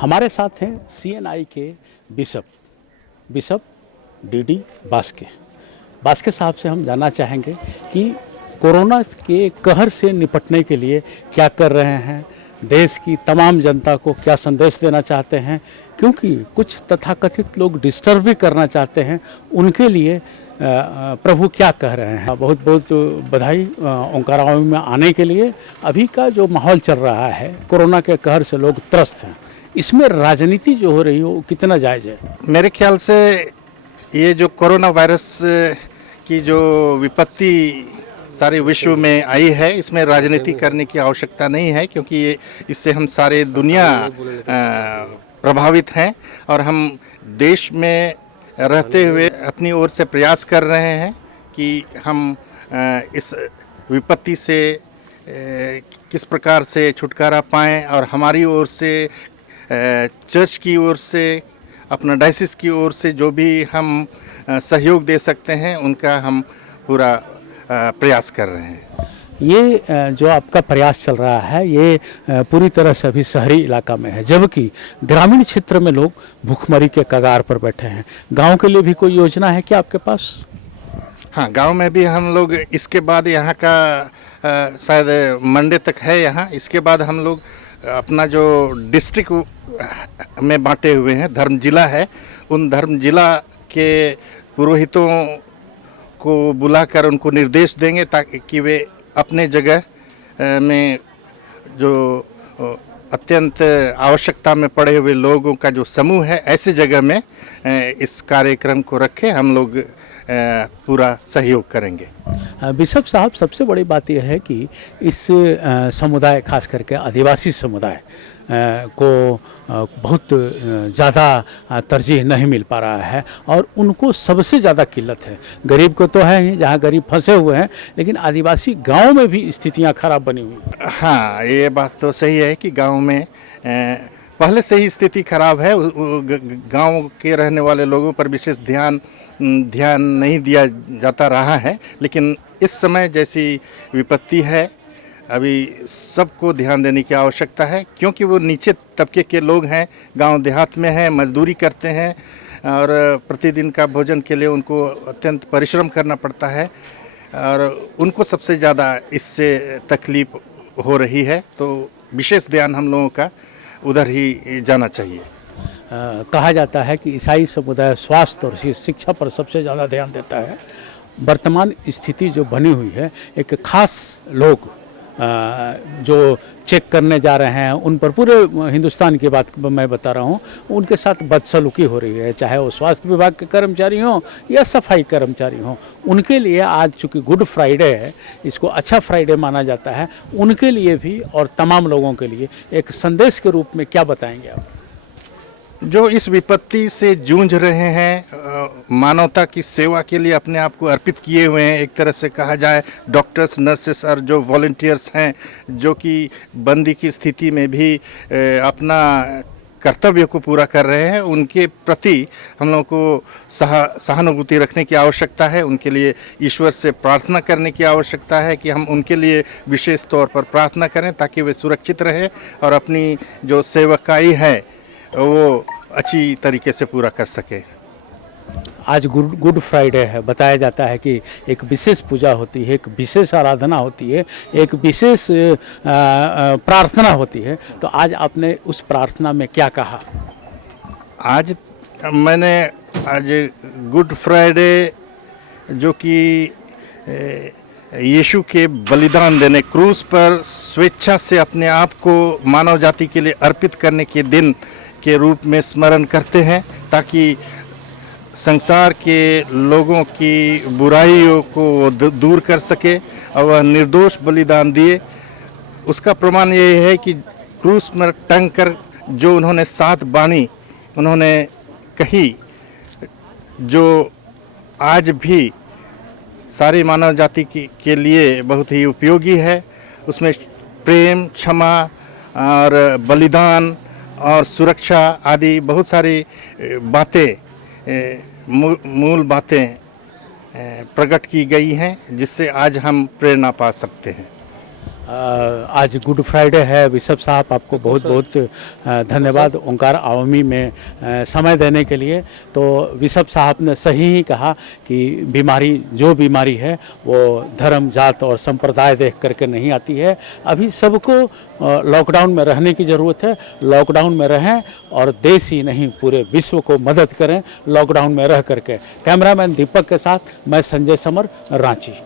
हमारे साथ हैं सीएनआई के बिशप बिशप डीडी बास्के साहब से हम जानना चाहेंगे कि कोरोना के कहर से निपटने के लिए क्या कर रहे हैं, देश की तमाम जनता को क्या संदेश देना चाहते हैं, क्योंकि कुछ तथाकथित लोग डिस्टर्ब भी करना चाहते हैं, उनके लिए प्रभु क्या कह रहे हैं। बहुत बहुत बधाई ओंकारावती में आने के लिए। अभी का जो माहौल चल रहा है, कोरोना के कहर से लोग त्रस्त हैं, इसमें राजनीति जो हो रही है वो कितना जायज़ है? मेरे ख्याल से ये जो कोरोना वायरस की जो विपत्ति सारे विश्व में आई है, इसमें राजनीति करने की आवश्यकता नहीं है, क्योंकि ये इससे हम सारे दुनिया प्रभावित हैं और हम देश में रहते हुए अपनी ओर से प्रयास कर रहे हैं कि हम इस विपत्ति से किस प्रकार से छुटकारा पाएं, और हमारी ओर से चर्च की ओर से, अपना डायसिस की ओर से जो भी हम सहयोग दे सकते हैं उनका हम पूरा प्रयास कर रहे हैं। ये जो आपका प्रयास चल रहा है ये पूरी तरह से अभी शहरी इलाका में है, जबकि ग्रामीण क्षेत्र में लोग भूखमरी के कगार पर बैठे हैं। गांव के लिए भी कोई योजना है क्या आपके पास? हाँ, गांव में भी हम लोग इसके बाद यहाँ का शायद मंडे तक है यहाँ, इसके बाद हम लोग अपना जो डिस्ट्रिक्ट में बांटे हुए हैं, धर्म जिला है, उन धर्म जिला के पुरोहितों को बुलाकर उनको निर्देश देंगे ताकि वे अपने जगह में जो अत्यंत आवश्यकता में पड़े हुए लोगों का जो समूह है, ऐसे जगह में इस कार्यक्रम को रखें। हम लोग पूरा सहयोग करेंगे। बिशप साहब, सबसे बड़ी बात यह है कि इस समुदाय, खास करके आदिवासी समुदाय को बहुत ज़्यादा तरजीह नहीं मिल पा रहा है और उनको सबसे ज़्यादा किल्लत है। गरीब को तो है ही, जहाँ गरीब फंसे हुए हैं, लेकिन आदिवासी गांव में भी स्थितियां खराब बनी हुई। हाँ, ये बात तो सही है कि गांव में पहले से ही स्थिति खराब है। गांव के रहने वाले लोगों पर विशेष ध्यान नहीं दिया जाता रहा है, लेकिन इस समय जैसी विपत्ति है, अभी सबको ध्यान देने की आवश्यकता है, क्योंकि वो नीचे तबके के लोग हैं, गांव देहात में हैं, मजदूरी करते हैं और प्रतिदिन का भोजन के लिए उनको अत्यंत परिश्रम करना पड़ता है और उनको सबसे ज़्यादा इससे तकलीफ हो रही है। तो विशेष ध्यान हम लोगों का उधर ही जाना चाहिए। कहा जाता है कि ईसाई समुदाय स्वास्थ्य और शिक्षा पर सबसे ज़्यादा ध्यान देता है। वर्तमान स्थिति जो बनी हुई है, एक खास लोग जो चेक करने जा रहे हैं, उन पर, पूरे हिंदुस्तान की बात मैं बता रहा हूँ, उनके साथ बदसलूकी हो रही है, चाहे वो स्वास्थ्य विभाग के कर्मचारी हों या सफाई कर्मचारी हों। उनके लिए आज चूँकि गुड फ्राइडे है, इसको अच्छा फ्राइडे माना जाता है, उनके लिए भी और तमाम लोगों के लिए एक संदेश के रूप में क्या बताएंगे आप? जो इस विपत्ति से जूझ रहे हैं, मानवता की सेवा के लिए अपने आप को अर्पित किए हुए हैं, एक तरह से कहा जाए डॉक्टर्स, नर्सेस और जो वॉलंटियर्स हैं, जो कि बंदी की स्थिति में भी अपना कर्तव्य को पूरा कर रहे हैं, उनके प्रति हम लोगों को सहानुभूति रखने की आवश्यकता है। उनके लिए ईश्वर से प्रार्थना करने की आवश्यकता है कि हम उनके लिए विशेष तौर पर प्रार्थना करें ताकि वे सुरक्षित रहें और अपनी जो सेवकाई है वो अच्छी तरीके से पूरा कर सके। आज गुड फ्राइडे है, बताया जाता है कि एक विशेष पूजा होती है, एक विशेष आराधना होती है, एक विशेष प्रार्थना होती है। तो आज आपने उस प्रार्थना में क्या कहा? आज गुड फ्राइडे जो कि यीशु के बलिदान देने, क्रूस पर स्वेच्छा से अपने आप को मानव जाति के लिए अर्पित करने के दिन के रूप में स्मरण करते हैं, ताकि संसार के लोगों की बुराइयों को दूर कर सके और वह निर्दोष बलिदान दिए। उसका प्रमाण ये है कि क्रूस में टंग कर जो उन्होंने 7 बाणी उन्होंने कही, जो आज भी सारी मानव जाति के लिए बहुत ही उपयोगी है। उसमें प्रेम, क्षमा और बलिदान और सुरक्षा आदि बहुत सारी बातें, मूल बातें प्रकट की गई हैं, जिससे आज हम प्रेरणा पा सकते हैं। आज गुड फ्राइडे है। बिशप साहब आपको बहुत बहुत धन्यवाद ओंकार आवामी में समय देने के लिए। तो बिशप साहब ने सही ही कहा कि जो बीमारी है वो धर्म जात और संप्रदाय देख करके नहीं आती है। अभी सबको लॉकडाउन में रहने की ज़रूरत है। लॉकडाउन में रहें और देश ही नहीं पूरे विश्व को मदद करें लॉकडाउन में रह करके। कैमरामैन दीपक के साथ मैं संजय समर, रांची।